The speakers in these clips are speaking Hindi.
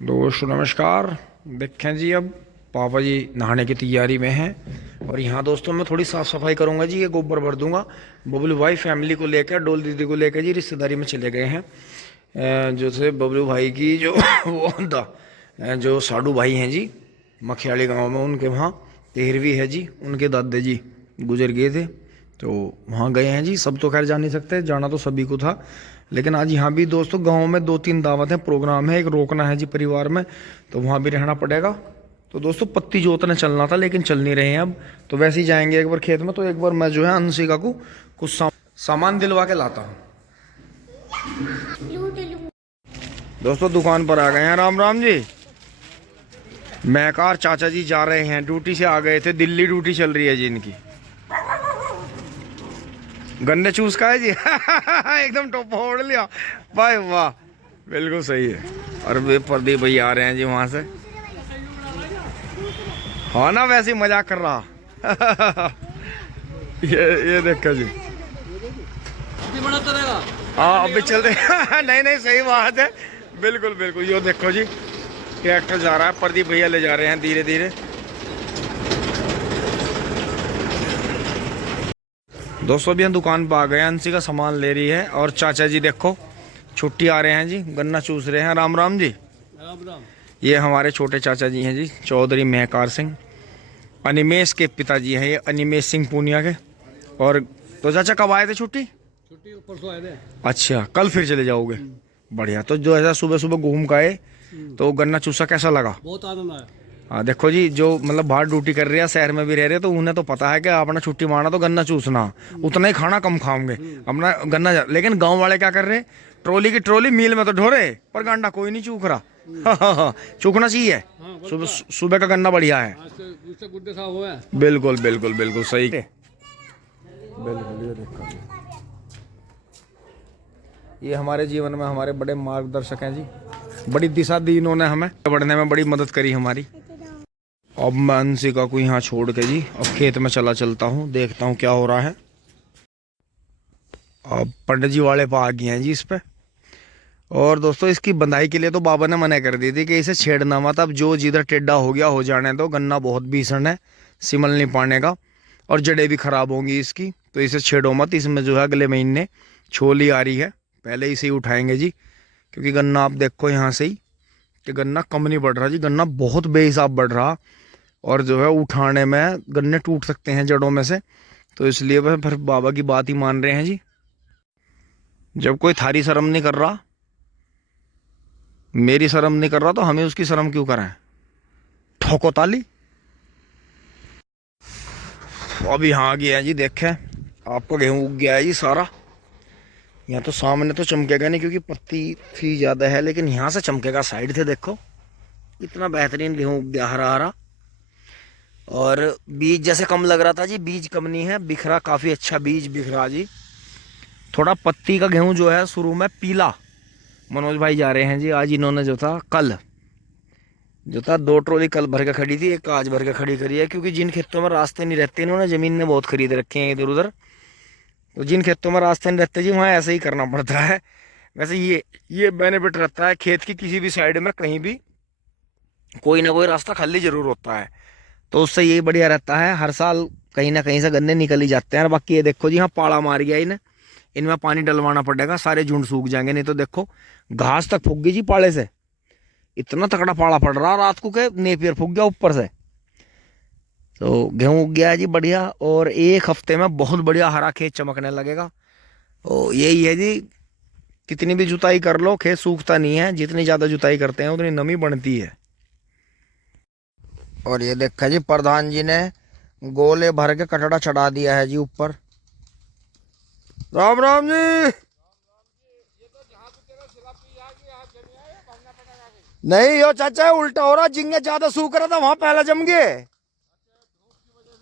दोस्तों नमस्कार। देखें जी, अब पापा जी नहाने की तैयारी में हैं और यहाँ दोस्तों मैं थोड़ी साफ़ सफाई करूँगा जी। ये गोबर भर दूंगा। बबलू भाई फैमिली को लेकर, डोल दीदी को लेकर जी रिश्तेदारी में चले गए हैं। जैसे बबलू भाई की जो जो साडू भाई हैं जी, मखियाली गांव में, उनके वहाँ 13वीं है जी। उनके दादा जी गुजर गए थे तो वहाँ गए हैं जी। सब तो खैर जा नहीं सकते, जाना तो सभी को था, लेकिन आज यहाँ भी दोस्तों गांव में 2-3 दावत है, प्रोग्राम है, एक रोकना है जी परिवार में, तो वहाँ भी रहना पड़ेगा। तो दोस्तों पत्ती जोतने चलना था लेकिन चल नहीं रहे हैं अब, तो वैसे ही जाएंगे एक बार खेत में। तो एक बार मैं जो है अंशिका को कुछ सामान दिलवा के लाता हूँ। दोस्तों दुकान पर आ गए हैं। राम राम जी। मैकार चाचा जी जा रहे हैं, ड्यूटी से आ गए थे, दिल्ली ड्यूटी चल रही है जी इनकी। गन्ने चूस का है जी। एकदम टोपा ओढ़ लिया भाई, वाह, बिल्कुल सही है। और वे प्रदीप भाई आ रहे हैं जी वहां से। हाँ ना, वैसे ही मजाक कर रहा। ये देखो जी। हाँ अभी चल रहे। नहीं नहीं, सही बात है, बिल्कुल बिल्कुल। ये देखो जी, ट्रैक्टर जा रहा है, प्रदीप भैया ले जा रहे हैं धीरे धीरे। दोस्तों भी हम दुकान पर आ गए हैं, अंशी का सामान ले रही है। और चाचा जी देखो छुट्टी आ रहे हैं जी, गन्ना चूस रहे हैं। राम राम जी। राम राम। ये हमारे छोटे चाचा जी हैं जी, चौधरी महकार सिंह, अनिमेश के पिताजी हैं ये, अनिमेश सिंह पूनिया के। और तो चाचा कब आए थे छुट्टी? छुट्टी परसों आए थे। अच्छा, कल फिर चले जाओगे? बढ़िया। तो जो ऐसा सुबह सुबह घूम के आए, तो गन्ना चूसा कैसा लगा? बहुत आनंद आया। हाँ देखो जी, जो मतलब बाहर ड्यूटी कर रहे हैं, शहर में भी रह रहे हैं, तो उन्हें तो पता है कि अपना छुट्टी मारना तो गन्ना चूसना, उतना ही खाना कम खाओगे अपना गन्ना। लेकिन गांव वाले क्या कर रहे, ट्रॉली की ट्रॉली मील में तो ढोरे, पर गन्ना कोई नहीं चूक रहा। चूकना चाहिए। सुबह सुबह का गन्ना बढ़िया है। आज से गुड्डे साहब हुए हैं। बिल्कुल बिल्कुल बिल्कुल सही। बिल्कुल ये देखो, ये हमारे जीवन में हमारे बड़े मार्गदर्शक हैं जी। बड़ी दिशा दी इन्होंने, हमें बढ़ने में बड़ी मदद करी हमारी। अब मैं अंशिका को यहाँ छोड़ के जी अब खेत में चलता हूँ, देखता हूँ क्या हो रहा है। अब पंडित जी वाले पा आ गए हैं जी इस पे। और दोस्तों इसकी बंधाई के लिए तो बाबा ने मना कर दी थी कि इसे छेड़ना मत, अब जो जिधर टेढ़ा हो गया हो जाने दो। गन्ना बहुत भीषण है, सिमल नहीं पाने का, और जड़ें भी खराब होंगी इसकी, तो इसे छेड़ो मत। इसमें जो है अगले महीने छोली आ रही है, पहले इसे ही उठाएंगे जी, क्योंकि गन्ना आप देखो यहाँ से ही कि गन्ना कम नहीं बढ़ रहा जी, गन्ना बहुत बेहिसाब बढ़ रहा। और जो है उठाने में गन्ने टूट सकते हैं जड़ों में से, तो इसलिए वह फिर बाबा की बात ही मान रहे हैं जी। जब कोई थारी शर्म नहीं कर रहा, मेरी शर्म नहीं कर रहा, तो हमें उसकी शर्म क्यों कराएं? ठोको ताली। अब यहाँ आ गया है जी, देखें आपका गेहूं उग गया है जी सारा। यहाँ तो सामने तो चमकेगा नहीं क्योंकि पत्ती थी ज़्यादा है, लेकिन यहाँ से चमकेगा। साइड से देखो इतना बेहतरीन गेहूं उग गया, हरा हरा। और बीज जैसे कम लग रहा था जी, बीज कम नहीं है, बिखरा, काफ़ी अच्छा बीज बिखरा जी। थोड़ा पत्ती का गेहूं जो है शुरू में पीला। मनोज भाई जा रहे हैं जी आज। इन्होंने जो था कल जो था 2 ट्रॉली कल भर के खड़ी थी, एक आज भर के खड़ी करी है, क्योंकि जिन खेतों में रास्ते नहीं रहते, इन्होंने ज़मीन में बहुत खरीद रखे हैं इधर उधर, तो जिन खेतों में रास्ते नहीं रहते जी वहाँ ऐसे ही करना पड़ता है। वैसे ये बेनिफिट रहता है खेत की किसी भी साइड में, कहीं भी कोई ना कोई रास्ता खाली जरूर होता है, तो उससे यही बढ़िया रहता है। हर साल कहीं ना कहीं से गन्ने निकल ही जाते हैं। और बाकी ये देखो जी, यहाँ पाला मार गया इन्हें, इनमें पानी डलवाना पड़ेगा, सारे झुंड सूख जाएंगे, नहीं तो देखो घास तक फूक गई जी पाले से। इतना तकड़ा पाला पड़ रहा रात को के नेपियर फूक गया ऊपर से। तो गेहूं उग गया है जी बढ़िया, और 1 हफ्ते में बहुत बढ़िया हरा खेत चमकने लगेगा। तो यही है जी, कितनी भी जुताई कर लो खेत सूखता नहीं है, जितनी ज्यादा जुताई करते हैं उतनी नमी बढ़ती है। और ये देखा जी, प्रधान जी ने गोले भर के कटड़ा चढ़ा दिया है जी ऊपर। राम राम जी। नहीं यो चाचा उल्टा हो रहा, झींगे ज्यादा सूख रहा था वहां, पहले जम गए।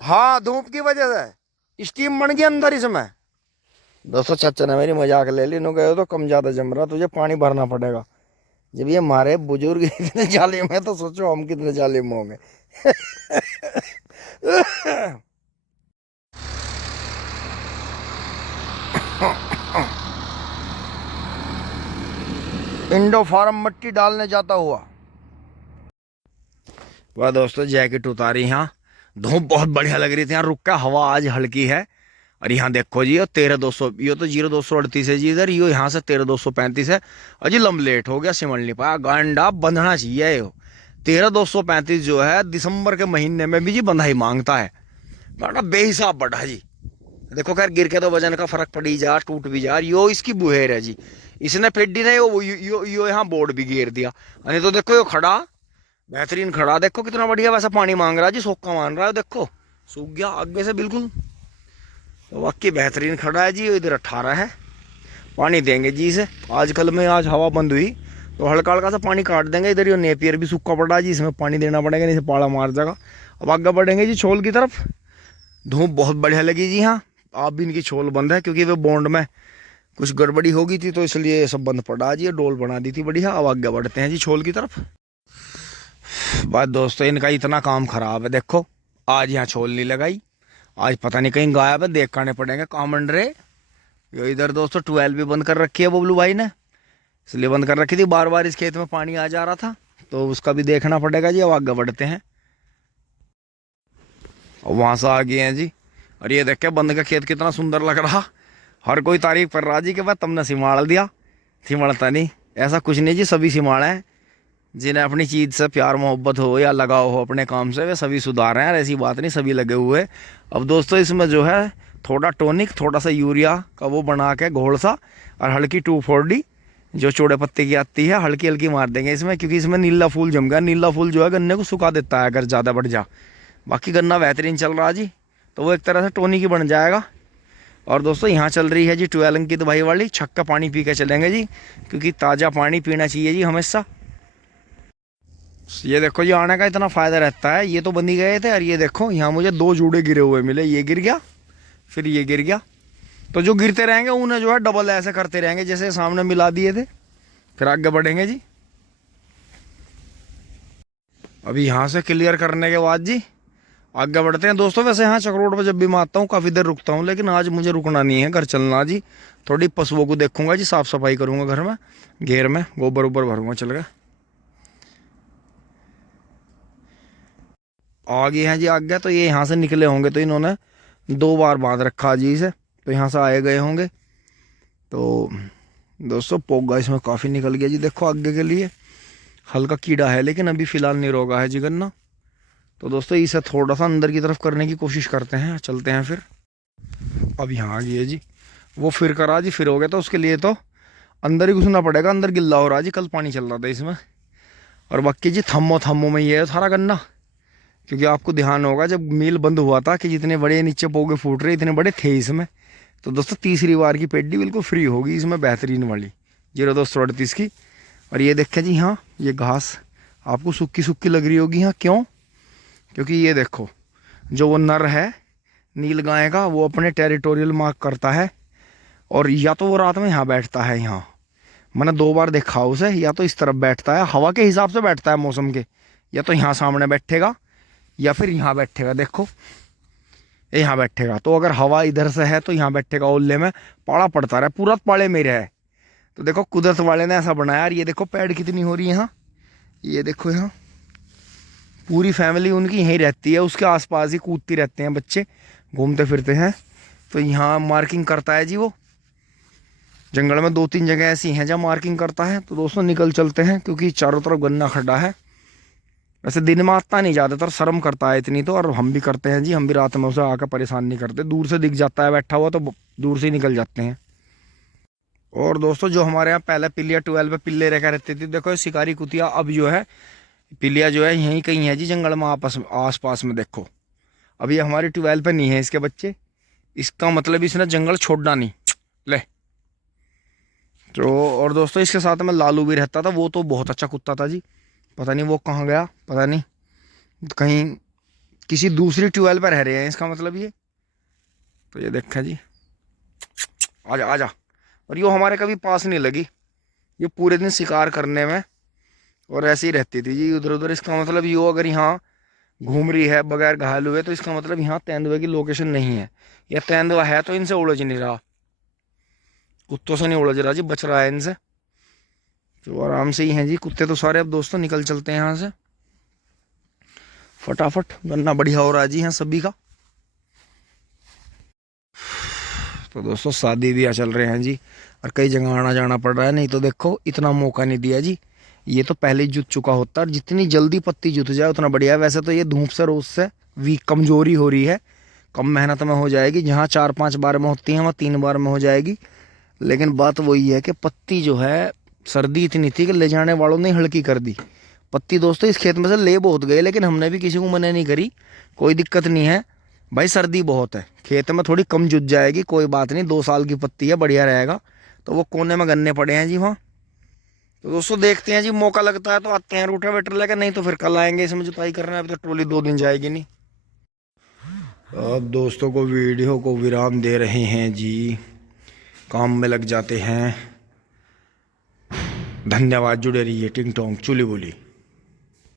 हाँ धूप की वजह से स्टीम बन गई अंदर इसमें। दोस्तों चाचा ने मेरी मजाक ले ली, गए तो कम ज्यादा जम रहा, तुझे पानी भरना पड़ेगा। जब ये हमारे बुजुर्ग इतने जालिम है, तो सोचो हम कितने जालिम होंगे। इंडो फार्म मिट्टी डालने जाता हुआ वह दोस्तों जैकेट उतारी यहाँ, धूप बहुत बढ़िया लग रही थी यहाँ, रुक का हवा आज हल्की है। और यहाँ देखो जी, ये 13,200, ये तो 0,238 है जी इधर, यो यहाँ से 13,235 है। और जी लम लेट हो गया, सिमट नहीं पाया, गांडा बंधना चाहिए यो। 13,235 जो है दिसंबर के महीने में भी जी बंधाई मांगता है, गांडा बेहिसाब बढ़ा जी। देखो खैर गिर के तो वजन का फर्क पड़ी जा, टूट भी जा, यो इसकी बुहेर है जी। इसने पेड्डी ने यो यहाँ बोर्ड भी गिर दिया। नहीं तो देखो यो खड़ा, बेहतरीन खड़ा, देखो कितना बढ़िया वैसा पानी मांग रहा है जी, सोखा मान रहा है, देखो सूख गया आगे से बिल्कुल। तो वाकई बेहतरीन खड़ा है जी। इधर 18 है, पानी देंगे जी इसे। आजकल में आज हवा बंद हुई तो हल्का हल्का सा पानी काट देंगे। इधर ये नेपियर भी सूखा पड़ा है जी, इसमें पानी देना पड़ेगा, नहीं से पाला मार जाएगा। अब आगे बढ़ेंगे जी छोल की तरफ। धूप बहुत बढ़िया लगी जी। हाँ आप भी इनकी छोल बंद है, क्योंकि वो बॉन्ड में कुछ गड़बड़ी हो गई थी तो इसलिए ये सब बंद पड़ा जी, ये डोल बना दी थी बढ़िया। अब आगे बढ़ते हैं जी छोल की तरफ। बात दोस्तों इनका इतना काम खराब है, देखो आज यहाँ छोल नहीं लगाई, आज पता नहीं कहीं गायब है, देख करने पड़ेंगे कहाँ मंड रहे। यो इधर दोस्तों 12 भी बंद कर रखी है बबलू भाई ने, इसलिए बंद कर रखी थी, बार बार इस खेत में पानी आ जा रहा था तो उसका भी देखना पड़ेगा जी। अब आगे बढ़ते हैं, वहां से आ गए हैं जी। और ये देख के बंद का खेत कितना सुंदर लग रहा, हर कोई तारीफ कर रहा जी कि भाई तुमने सिमाड़ दिया। सिमड़ता नहीं, ऐसा कुछ नहीं जी, सभी सिमाड़े हैं। जिन्हें अपनी चीज़ से प्यार मोहब्बत हो या लगाव हो अपने काम से, वे सभी सुधार हैं, ऐसी बात नहीं, सभी लगे हुए। अब दोस्तों इसमें जो है थोड़ा टॉनिक, थोड़ा सा यूरिया का वो बना के घोल सा, और हल्की 2,4-D जो चौड़े पत्ते की आती है, हल्की हल्की मार देंगे इसमें, क्योंकि इसमें नीला फूल जम गया। नीला फूल जो है गन्ने को सुखा देता है अगर ज़्यादा बढ़ जा। बाकी गन्ना बेहतरीन चल रहा जी, तो वो एक तरह से टॉनिक ही बन जाएगा। और दोस्तों यहाँ चल रही है जी 12 अंक की दवाई वाली, छक का पानी पी के चलेंगे जी, क्योंकि ताज़ा पानी पीना चाहिए जी हमेशा। ये देखो ये आने का इतना फ़ायदा रहता है। ये तो बंदी गए थे, और ये देखो यहाँ मुझे 2 जूड़े गिरे हुए मिले, ये गिर गया फिर ये गिर गया। तो जो गिरते रहेंगे उन्हें जो है डबल ऐसे करते रहेंगे जैसे सामने मिला दिए थे। फिर आगे बढ़ेंगे जी। अभी यहाँ से क्लियर करने के बाद जी आगे बढ़ते हैं दोस्तों। वैसे यहाँ चक्रोड पर जब भी मैं आता हूँ काफ़ी देर रुकता हूँ, लेकिन आज मुझे रुकना नहीं है, घर चलना जी। थोड़ी पशुओं को देखूंगा जी, साफ़ सफाई करूँगा घर में, घेर में गोबर उबर भरूँगा। चल गए आगे हैं जी। आगे तो ये यहाँ से निकले होंगे तो इन्होंने 2 बार बांध रखा जी इसे, तो यहाँ से आए गए होंगे। तो दोस्तों पोगा इसमें काफ़ी निकल गया जी, देखो आगे के लिए हल्का कीड़ा है, लेकिन अभी फ़िलहाल नहीं रोगा है जी गन्ना। तो दोस्तों इसे थोड़ा सा अंदर की तरफ करने की कोशिश करते हैं, चलते हैं फिर। अब यहाँ आ गई है जी, वो फिर करा जी, फिर हो गया तो उसके लिए तो अंदर ही घुसना पड़ेगा, अंदर गिल्ला हो रहा जी, कल पानी चल रहा था इसमें। और बाकी जी थम्मो में ये है सारा गन्ना, क्योंकि आपको ध्यान होगा जब मील बंद हुआ था कि जितने बड़े नीचे पोगे फूट रहे इतने बड़े थे इसमें। तो दोस्तों तीसरी बार की पेड्डी बिल्कुल फ्री होगी इसमें, बेहतरीन वाली 0,238 की। और ये देखें जी, हाँ ये घास आपको सूखी सूखी लग रही होगी। हाँ क्यों? क्योंकि ये देखो जो वो नर है नील गाय का, वो अपने टेरिटोरियल मार्क करता है, और या तो वो रात में यहाँ बैठता है, यहाँ मैंने 2 बार देखा उसे, या तो इस तरफ बैठता है हवा के हिसाब से बैठता है मौसम के, या तो यहाँ सामने बैठेगा या फिर यहाँ बैठेगा। देखो ये यहाँ बैठेगा, तो अगर हवा इधर से है तो यहाँ बैठेगा ओल्ले में, पाड़ा पड़ता रहे, पूरा पाड़े में रहे। तो देखो कुदरत वाले ने ऐसा बनाया। और ये देखो पेड़ कितनी हो रही है यहाँ, ये देखो यहाँ पूरी फैमिली उनकी यहीं रहती है, उसके आसपास ही कूदती रहते हैं बच्चे, घूमते फिरते हैं। तो यहाँ मार्किंग करता है जी वो, जंगल में 2-3 जगह ऐसी हैं जहाँ मार्किंग करता है। तो दोस्तों निकल चलते हैं, क्योंकि चारों तरफ गन्ना खड्डा है। वैसे दिन में आता नहीं, ज़्यादातर शर्म करता है इतनी तो, और हम भी करते हैं जी, हम भी रात में उसे आकर परेशान नहीं करते, दूर से दिख जाता है बैठा हुआ तो दूर से ही निकल जाते हैं। और दोस्तों जो हमारे यहाँ पहले पिलिया 12 पे पिल्ले रखा रहती थी, देखो शिकारी कुतिया अब जो है पिलिया जो है यहीं कहीं है जी जंगल में आस पास में। देखो अब ये हमारी 12 पे नहीं है इसके बच्चे, इसका मतलब इसने जंगल छोड़ना नहीं ले। तो और दोस्तों इसके साथ में लालू भी रहता था, वो तो बहुत अच्छा कुत्ता था जी, पता नहीं वो कहाँ गया, पता नहीं कहीं किसी दूसरी 12 पर रह रहे हैं इसका मतलब ये। तो ये देखा जी, आजा आजा। और यो हमारे कभी पास नहीं लगी, ये पूरे दिन शिकार करने में और ऐसे ही रहती थी जी उधर उधर। इसका मतलब यो अगर यहाँ घूम रही है बगैर घायल हुए तो इसका मतलब यहाँ तेंदुए की लोकेशन नहीं है, या तेंदुआ है तो इनसे उलझ नहीं रहा, कुत्तों से नहीं उलझ रहा जी, बच रहा है इनसे। तो आराम से ही हैं जी कुत्ते तो सारे। अब दोस्तों निकल चलते हैं यहाँ से। फटाफट गन्ना बढ़िया हो रहा है जी यहाँ सभी का। तो दोस्तों शादी ब्याह चल रहे हैं जी, और कई जगह आना जाना पड़ रहा है। नहीं तो देखो इतना मौका नहीं दिया जी, ये तो पहले ही जुत चुका होता है। और जितनी जल्दी पत्ती जुत जाए उतना बढ़िया है। वैसे तो ये धूप से रोज से वीक कमजोरी हो रही है, कम मेहनत में हो जाएगी। जहाँ 4-5 बार में होती है वहाँ 3 बार में हो जाएगी। लेकिन बात वही है कि पत्ती जो है, सर्दी इतनी थी कि ले जाने वालों ने हल्की कर दी पत्ती। दोस्तों इस खेत में से ले बहुत गए, लेकिन हमने भी किसी को मना नहीं करी, कोई दिक्कत नहीं है भाई, सर्दी बहुत है खेत में, थोड़ी कम जुट जाएगी, कोई बात नहीं। 2 साल की पत्ती है, बढ़िया रहेगा। तो वो कोने में गन्ने पड़े हैं जी वहाँ। तो दोस्तों देखते हैं जी, मौका लगता है तो आते हैं रोटावेटर लेकर, नहीं तो फिर कल आएंगे इसमें जुताई करना है। अभी तो ट्रॉली 2 दिन जाएगी नहीं। अब दोस्तों को वीडियो को विराम दे रहे हैं जी, काम में लग जाते हैं। धन्यवाद, जुड़े रहिए टिंग टोंग चुली बुली।